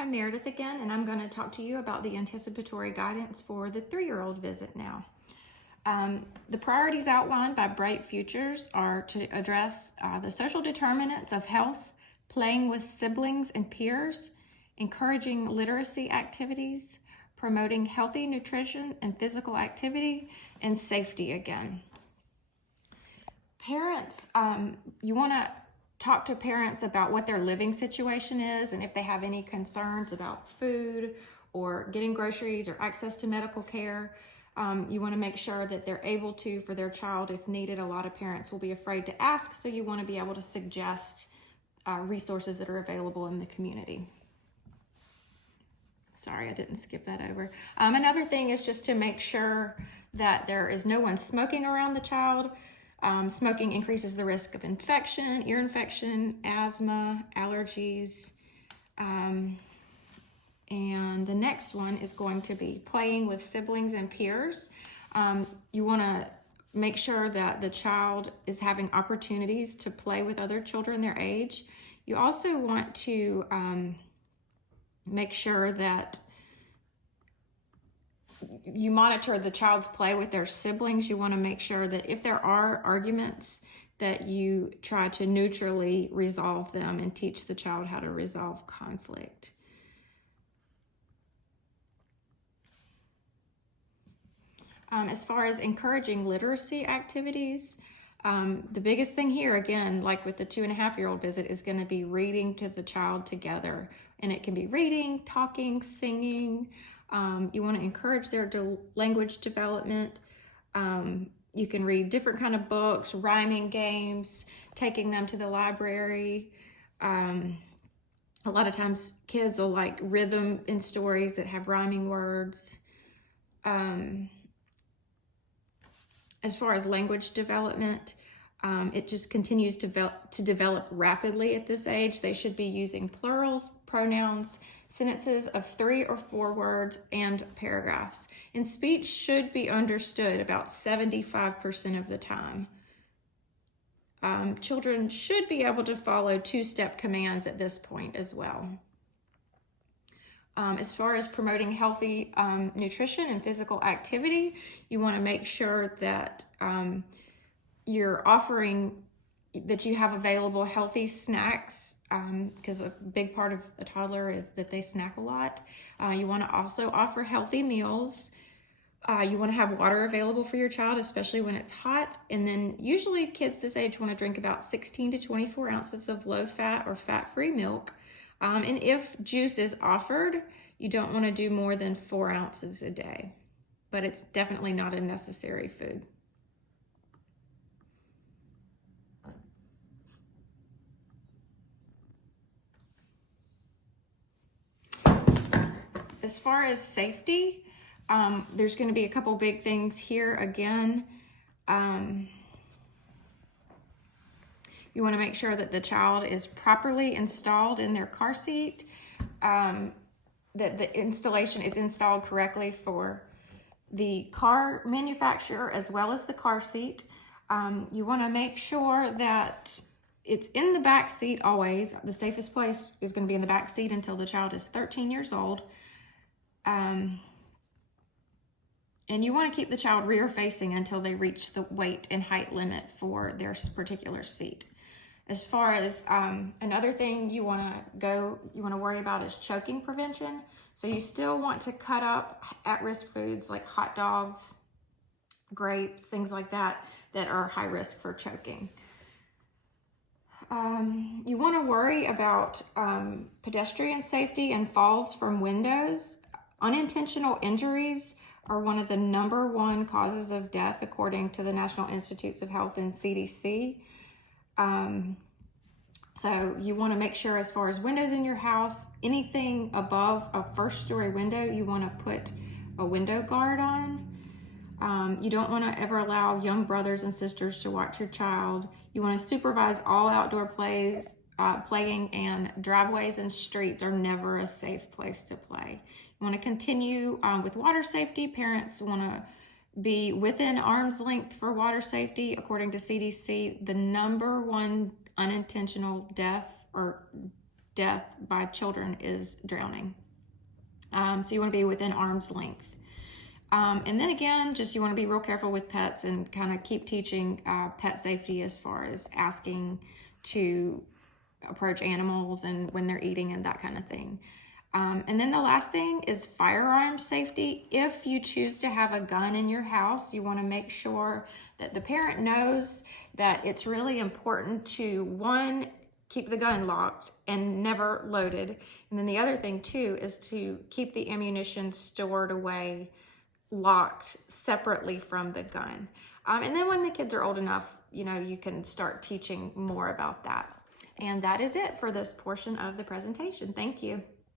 I'm Meredith again, and I'm going to talk to you about the anticipatory guidance for the 3-year-old visit now. The priorities outlined by Bright Futures are to address the social determinants of health, playing with siblings and peers, encouraging literacy activities, promoting healthy nutrition and physical activity, and safety again. Parents, you want to talk to parents about what their living situation is and if they have any concerns about food or getting groceries or access to medical care. You want to make sure that they're able to for their child if needed. A lot of parents will be afraid to ask, so you want to be able to suggest resources that are available in the community. Sorry, I didn't skip that over. Another thing is just to make sure that there is no one smoking around the child. Smoking increases the risk of infection, ear infection, asthma, allergies. And the next one is going to be playing with siblings and peers. You want to make sure that the child is having opportunities to play with other children their age. You also want to make sure that you monitor the child's play with their siblings. You want to make sure that if there are arguments, that you try to neutrally resolve them and teach the child how to resolve conflict. As far as encouraging literacy activities, the biggest thing here, again, like with the 2.5-year-old visit, is going to be reading to the child together. And it can be reading, talking, singing. You want to encourage their language development. You can read different kind of books, rhyming games, taking them to the library. A lot of times kids will like rhythm in stories that have rhyming words. As far as language development, it just continues to develop rapidly at this age. They should be using plurals, pronouns, sentences of 3 or 4 words, and paragraphs. And speech should be understood about 75% of the time. Children should be able to follow 2-step commands at this point as well. As far as promoting healthy nutrition and physical activity, you want to make sure that you're offering, that you have available healthy snacks, because a big part of a toddler is that they snack a lot. You want to also offer healthy meals. You want to have water available for your child, especially when it's hot. And then usually kids this age want to drink about 16 to 24 ounces of low-fat or fat-free milk. And if juice is offered, you don't want to do more than 4 ounces a day, but it's definitely not a necessary food. As far as safety, there's going to be a couple big things here again. You want to make sure that the child is properly installed in their car seat, that the installation is installed correctly for the car manufacturer as well as the car seat. You want to make sure that it's in the back seat always. The safest place is going to be in the back seat until the child is 13 years old. And you want to keep the child rear facing until they reach the weight and height limit for their particular seat. As far as another thing you want to worry about is choking prevention. So you still want to cut up at-risk foods like hot dogs, grapes, things like that are high risk for choking. You want to worry about pedestrian safety and falls from windows. Unintentional injuries are one of the #1 causes of death according to the National Institutes of Health and CDC. So you want to make sure, as far as windows in your house, anything above a 1st-story window, you want to put a window guard on. You don't want to ever allow young brothers and sisters to watch your child. You want to supervise all outdoor playing, and driveways and streets are never a safe place to play. You want to continue with water safety. Parents want to be within arm's length for water safety. According to CDC, the #1 unintentional death or death by children is drowning. So you want to be within arm's length. And then again, just you want to be real careful with pets and kind of keep teaching pet safety as far as asking to approach animals and when they're eating and that kind of thing. And then the last thing is firearm safety. If you choose to have a gun in your house, you want to make sure that the parent knows that it's really important to, one, keep the gun locked and never loaded. And then the other thing too is to keep the ammunition stored away, locked separately from the gun. And then when the kids are old enough, you can start teaching more about that. And that is it for this portion of the presentation. Thank you.